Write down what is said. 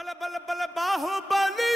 बल बल बल बाहुबली।